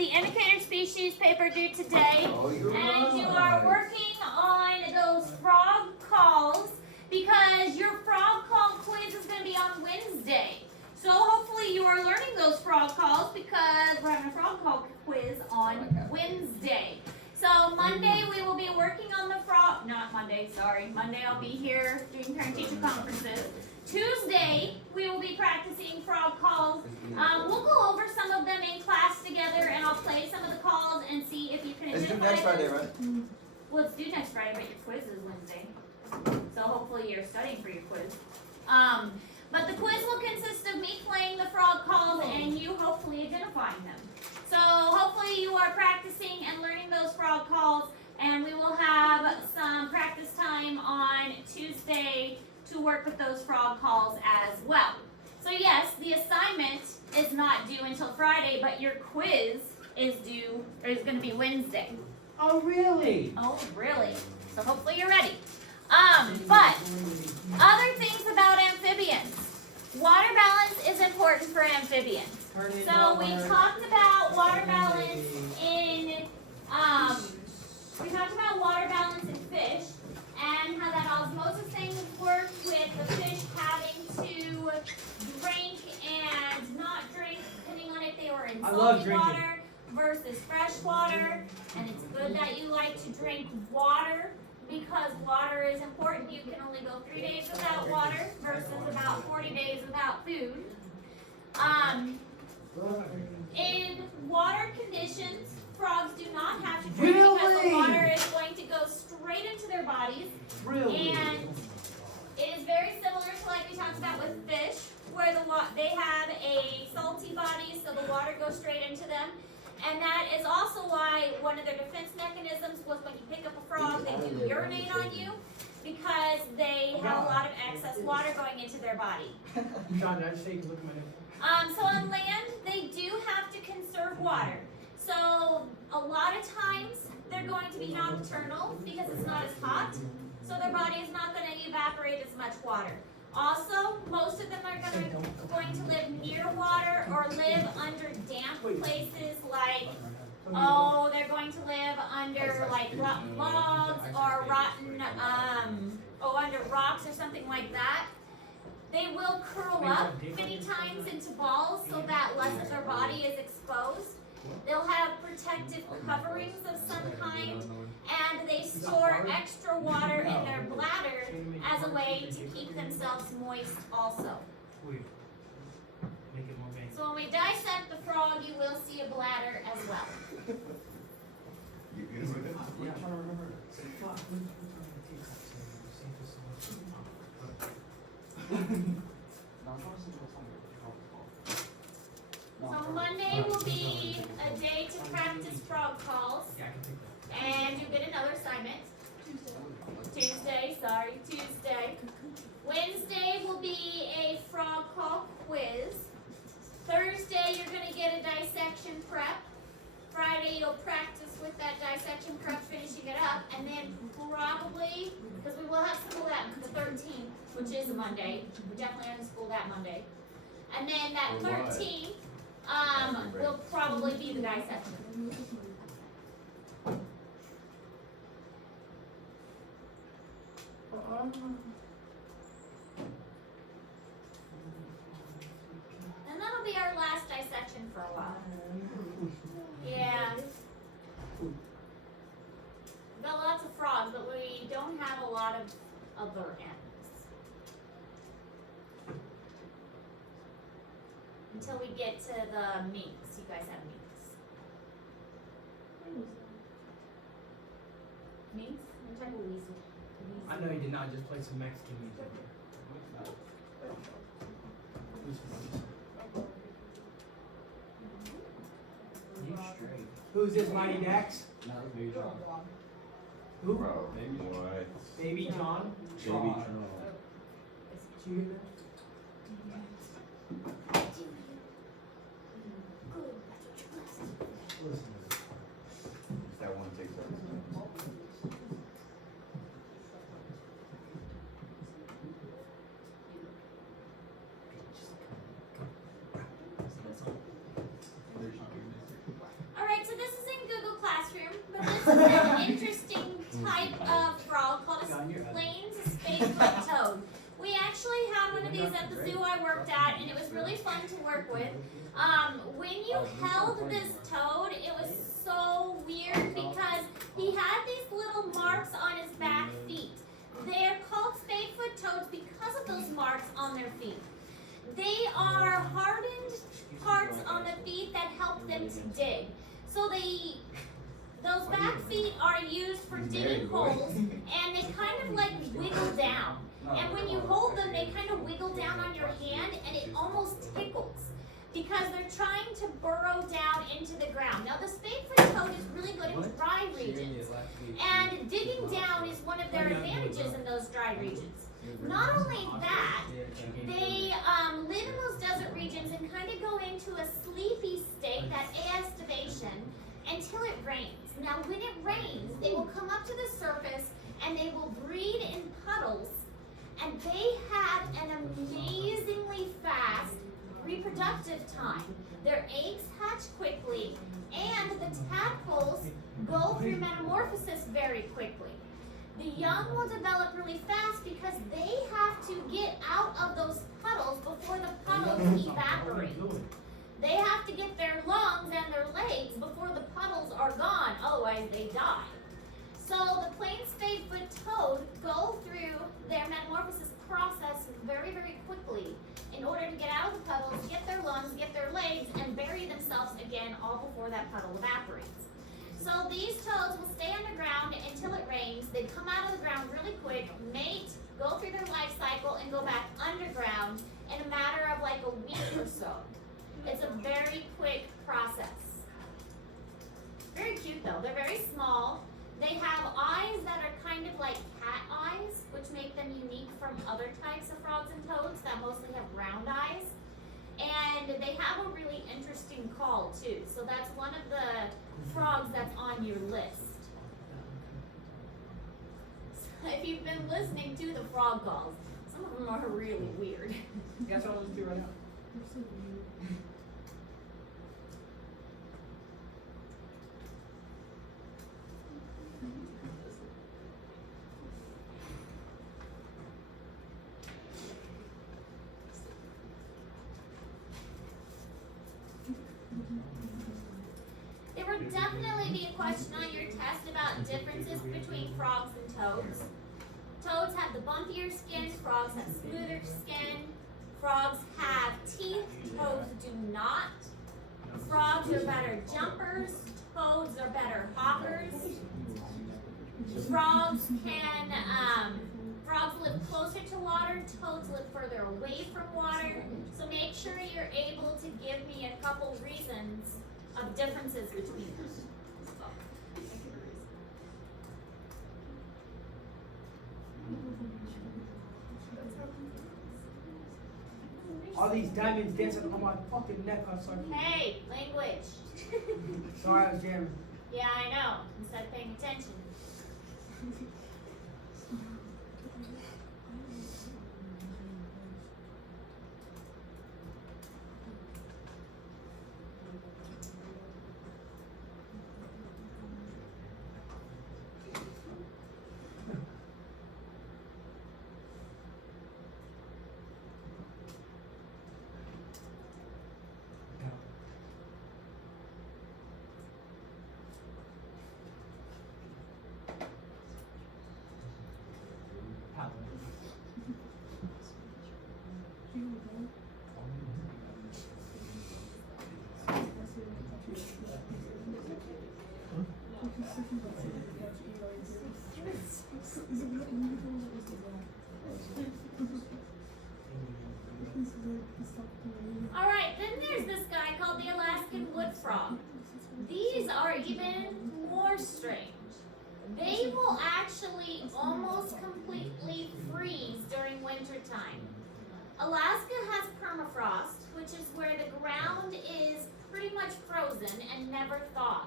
the indicator species paper due today, and you are working on those frog calls because your frog call quiz is going to be on Wednesday. So hopefully you are learning those frog calls because we're having a frog call quiz on Wednesday. So Monday we will be working on the frog, not Monday, sorry. Monday I'll be here doing parent-teacher conferences. Tuesday we will be practicing frog calls. We'll go over some of them in class together, and I'll play some of the calls and see if you can identify them. It's due next Friday, right? Well, it's due next Friday, but your quiz is Wednesday. So hopefully you're studying for your quiz. But the quiz will consist of me playing the frog calls and you hopefully identifying them. So hopefully you are practicing and learning those frog calls, and we will have some practice time on Tuesday to work with those frog calls as well. So yes, the assignment is not due until Friday, but your quiz is going to be Wednesday. Oh, really? Oh, really? So hopefully you're ready. But other things about amphibians. Water balance is important for amphibians. So we talked about water balance in fish and how that osmosis thing works with the fish having to drink and not drink depending on if they were in salty water versus fresh water. And it's good that you like to drink water, because water is important. You can only go 3 days without water versus about 40 days without food. In water conditions, frogs do not have to drink because the water is going to go straight into their bodies. And it is very similar to like we talked about with fish, where they have a salty body, so the water goes straight into them. And that is also why one of their defense mechanisms was when you pick up a frog, they do urinate on you because they have a lot of excess water going into their body. So on land, they do have to conserve water. So a lot of times they're going to be nocturnal because it's not as hot, so their body is not going to evaporate as much water. Also, most of them are going to live near water or live under damp places like, they're going to live under like rotten logs or rotten, under rocks or something like that. They will curl up many times into balls so that less of their body is exposed. They'll have protective coverings of some kind, and they store extra water in their bladder as a way to keep themselves moist also. So when we dissect the frog, you will see a bladder as well. So Monday will be a day to practice frog calls, and you get another assignment. Tuesday. Wednesday will be a frog call quiz. Thursday you're going to get a dissection prep. Friday you'll practice with that dissection prep, finishing it up, and then probably, because we will have school that the 13th, which is a Monday. We definitely have school that Monday. And then that 13th will probably be the dissection. And that'll be our last dissection for a while. Yeah. We've got lots of frogs, but we don't have a lot of other animals. Until we get to the minks. You guys have minks. Minks? I'm trying to weasel. I know you did not just play some Mexican music. You straight. Who's this, Mighty Dax? No, Baby John. Who? Bro, Baby John. Baby John? Baby John. Listen. That one takes up. Alright This is an interesting type of frog called a plains spadefoot toad. We actually had one of these at the zoo I worked at, and it was really fun to work with. When you held this toad, it was so weird because he had these little marks on his back feet. They're called spadefoot toads because of those marks on their feet. They are hardened parts on the feet that help them to dig. So those back feet are used for digging holes, and they kind of like wiggle down. And when you hold them, they kind of wiggle down on your hand, and it almost tickles because they're trying to burrow down into the ground. Now, the spadefoot toad is really good in dry regions, and digging down is one of their advantages in those dry regions. Not only that, they live in those desert regions and kind of go into a sleepy state, that aestivation, until it rains. Now, when it rains, they will come up to the surface and they will breed in puddles, and they have an amazingly fast reproductive time. Their eggs hatch quickly, and the tadpoles go through metamorphosis very quickly. The young will develop really fast because they have to get out of those puddles before the puddles evaporate. They have to get their lungs and their legs before the puddles are gone, otherwise they die. So the plain spadefoot toad go through their metamorphosis process very, very quickly in order to get out of the puddles, get their lungs, get their legs, and bury themselves again all before that puddle evaporates. So these toads will stay underground until it rains. They come out of the ground really quick, mate, go through their life cycle, and go back underground in a matter of like a week or so. It's a very quick process. Very cute though. They're very small. They have eyes that are kind of like cat eyes, which make them unique from other types of frogs and toads that mostly have round eyes. And they have a really interesting call too. So that's one of the frogs that's on your list. So if you've been listening to the frog calls, some of them are really weird. Guess what I'm listening to right now? There would definitely be a question on your test about differences between frogs and toads. Toads have the bumpier skin, frogs have smoother skin. Frogs have teeth, toads do not. Frogs are better jumpers, toads are better hoppers. Frogs live closer to water, toads live further away from water. So make sure you're able to give me a couple reasons of differences between them. All these diamonds dancing on my fucking neck. I'm sorry. Hey, language. Sorry, I was jamming. Yeah, I know. Instead of paying attention. Alright, then there's this guy called the Alaskan wood frog. These are even more strange. They will actually almost completely freeze during winter time. Alaska has permafrost, which is where the ground is pretty much frozen and never thaws.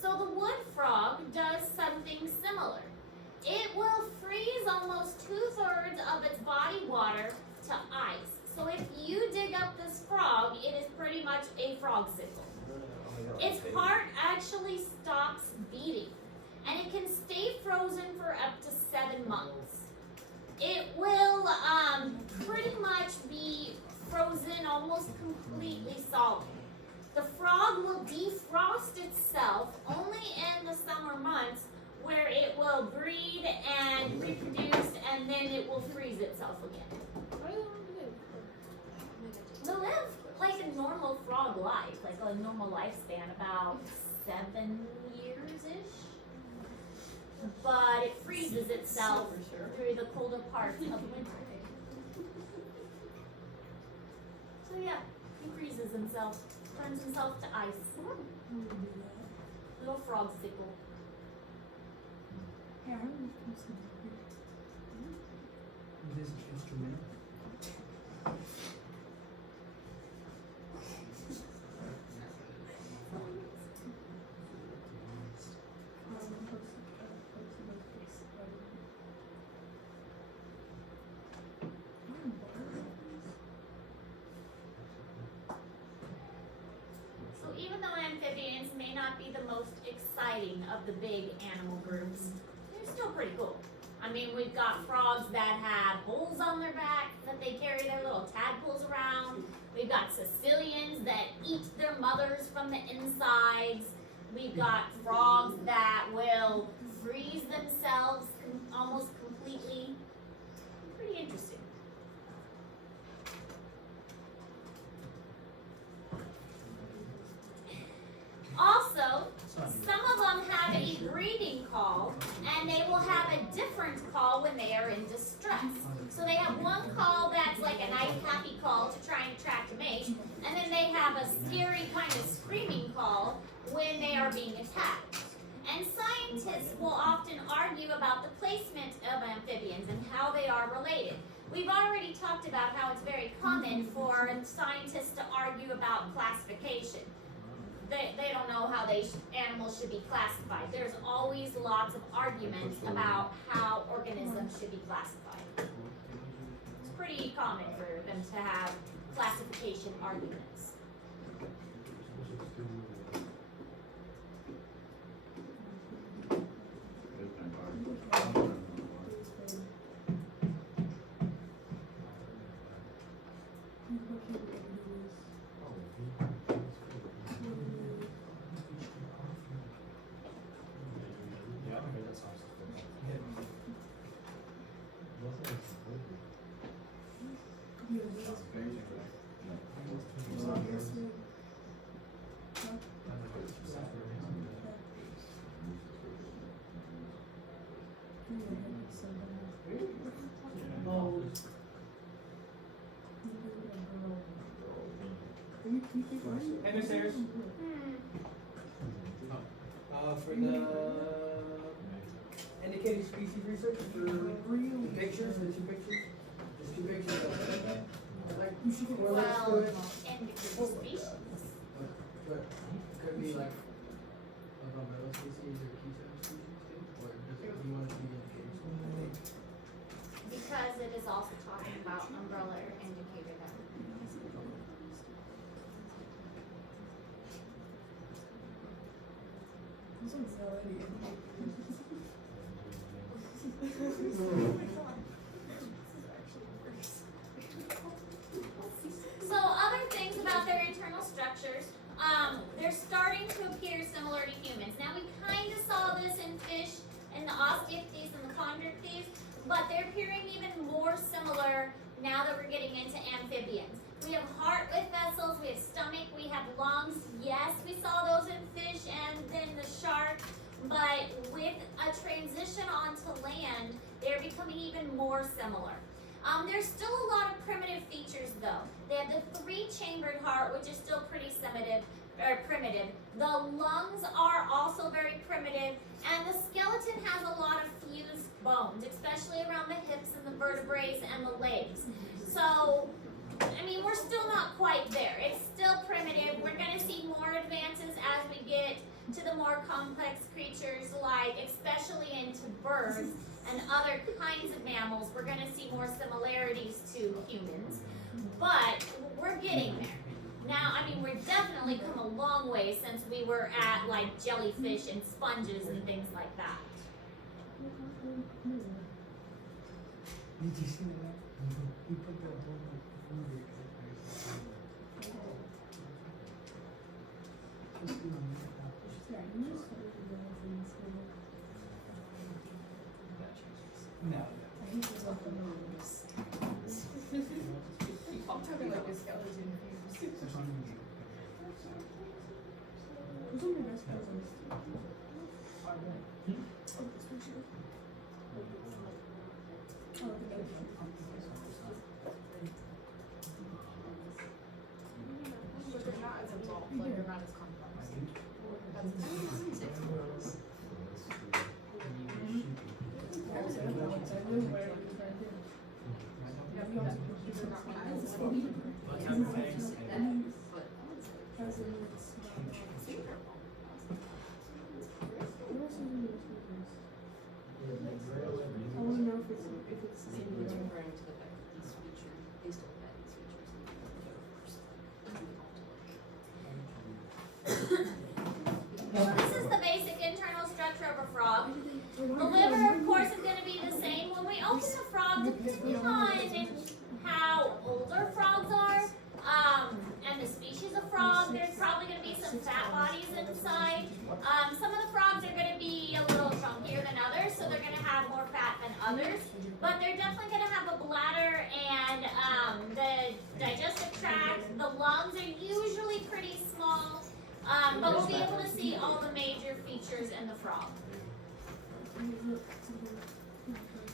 So the wood frog does something similar. It will freeze almost 2/3 of its body water to ice. So if you dig up this frog, it is pretty much a frogsicle. Its heart actually stops beating. it can stay frozen for up to 7 months. It will pretty much be frozen almost completely solid. The frog will defrost itself only in the summer months where it will breed and reproduce and then it will freeze itself again. They'll live like a normal frog life, like a normal lifespan, about 7 years-ish. But it freezes itself through the colder parts of winter. So yeah, he freezes himself, turns himself to ice. Little frog sickle. Is this instrumental? So even though amphibians may not be the most exciting of the big animal groups, they're still pretty cool. I mean, we've got frogs that have holes on their back that they carry their little tadpoles around. We've got Sicilians that eat their mothers from the insides. We've got frogs that will freeze themselves almost completely. Pretty interesting. Also, some of them have a breeding call, and they will have a different call when they are in distress. So they have one call that's like a nice happy call to try and attract a mate, and then they have a scary kind of screaming call when they are being attacked. And scientists will often argue about the placement of amphibians and how they are related. We've already talked about how it's very common for scientists to argue about classification. They don't know how animals should be classified. There's always lots of arguments about how organisms should be classified. It's pretty common for them to have classification arguments. Emissaries. For the indicated species research, for the pictures, the 2 pictures. There's 2 pictures. Like, or let's do Well, it. individual species. But could be like umbrella species or keystone species too, or does it, do you want it to be indicated species? Because it is also talking about umbrella or indicator that. So other things about their internal structures, they're starting to appear similar to humans. Now we kind of saw this in fish, in the osteichthyes and the chondrichthyes, but they're appearing even more similar now that we're getting into amphibians. We have heart with vessels, we have stomach, we have lungs. Yes, we saw those in fish and then the shark, but with a transition onto land, they're becoming even more similar. There's still a lot of primitive features though. They have the 3-chambered heart, which is still pretty primitive. The lungs are also very primitive, and the skeleton has a lot of fused bones, especially around the hips and the vertebrae and the legs. So, I mean, we're still not quite there. It's still primitive. We're going to see more advances as we get to the more complex creatures, like especially into birds and other kinds of mammals. We're going to see more similarities to humans, but we're getting there. Now, I mean, we've definitely come a long way since we were at like jellyfish and sponges and things like that. Did you see that? He put that whole movie. No. I'm talking like a skeleton. Who's on your best friends? But they're not as involved, like they're not as complex. So this is the basic internal structure of a frog. The liver, of course, is going to be the same. When we open the frog, depending on how older frogs are, and the species of frog, there's probably going to be some fat bodies inside. Some of the frogs are going to be a little chunkier than others, so they're going to have more fat than others. But they're definitely going to have a bladder and the digestive tract. The lungs are usually pretty small, but we'll be able to see all the major features in the frog.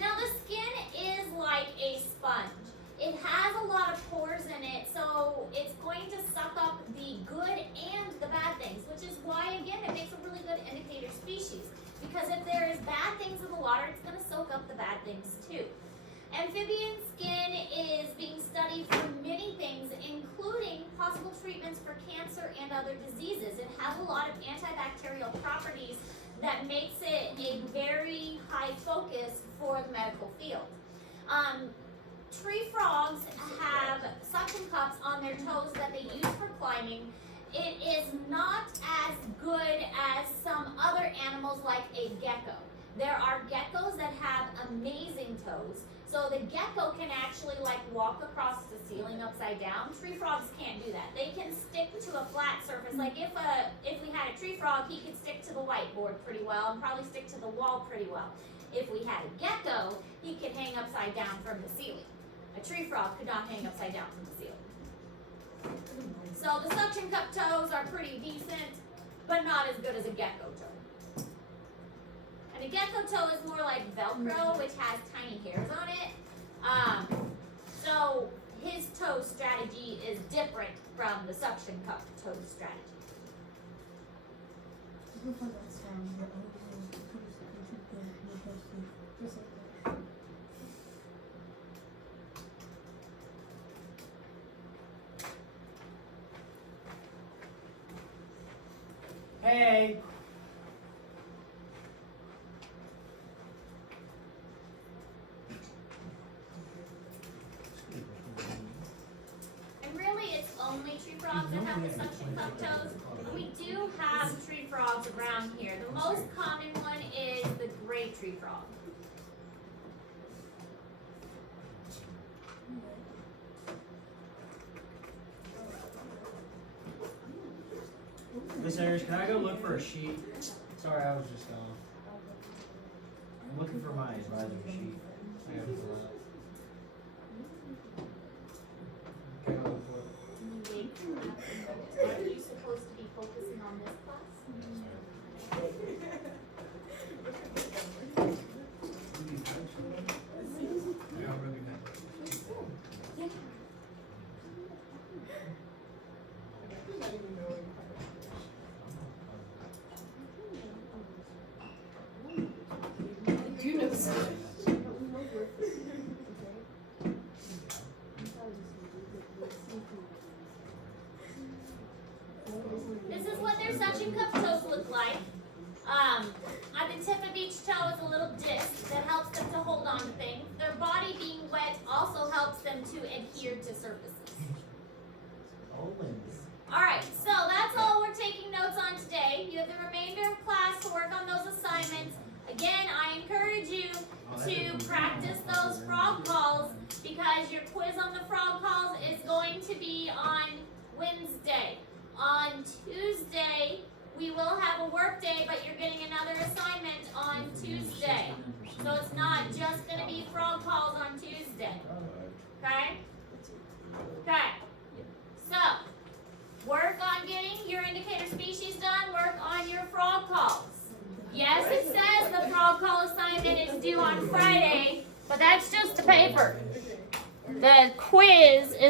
Now the skin is like a sponge. It has a lot of pores in it, so it's going to suck up the good and the bad things, which is why, again, it makes a really good indicator species. Because if there is bad things in the water, it's going to soak up the bad things too. Amphibian skin is being studied for many things, including possible treatments for cancer and other diseases. It has a lot of antibacterial properties that makes it a very high focus for the medical field. Tree frogs have suction cups on their toes that they use for climbing. It is not as good as some other animals like a gecko. There are geckos that have amazing toes. So the gecko can actually walk across the ceiling upside down. Tree frogs can't do that. They can stick to a flat surface. Like if we had a tree frog, he could stick to the whiteboard pretty well and probably stick to the wall pretty well. If we had a gecko, he could hang upside down from the ceiling. A tree frog could not hang upside down from the ceiling. So the suction cup toes are pretty decent, but not as good as a gecko toe. And a gecko toe is more like Velcro, which has tiny hairs on it. So his toe strategy is different from the suction cup toe strategy. Hey! And really, it's only tree frogs that have the suction cup toes. We do have tree frogs around here. The most common one is the gray tree frog. Miss Ayers, can I go look for a sheet? Sorry, I was just I'm looking for my advisory sheet. I gotta pull out. Okay, I'll look for it. Can you wait for that? Are you supposed to be focusing on this class? Yeah. You know something. This is what their suction cup toes look like. At the tip of each toe is a little disc that helps them to hold on to things. Their body being wet also helps them to adhere to surfaces. Alright, so that's all we're taking notes on today. You have the remainder of class to work on those assignments. Again, I encourage you to practice those frog calls because your quiz on the frog calls is going to be on Wednesday. On Tuesday, we will have a work day, but you're getting another assignment on Tuesday. So it's not just going to be frog calls on Tuesday. Okay? Okay. So, work on getting your indicator species done. Work on your frog calls. Yes, it says the frog call assignment is due on Friday, but that's just a paper. The quiz is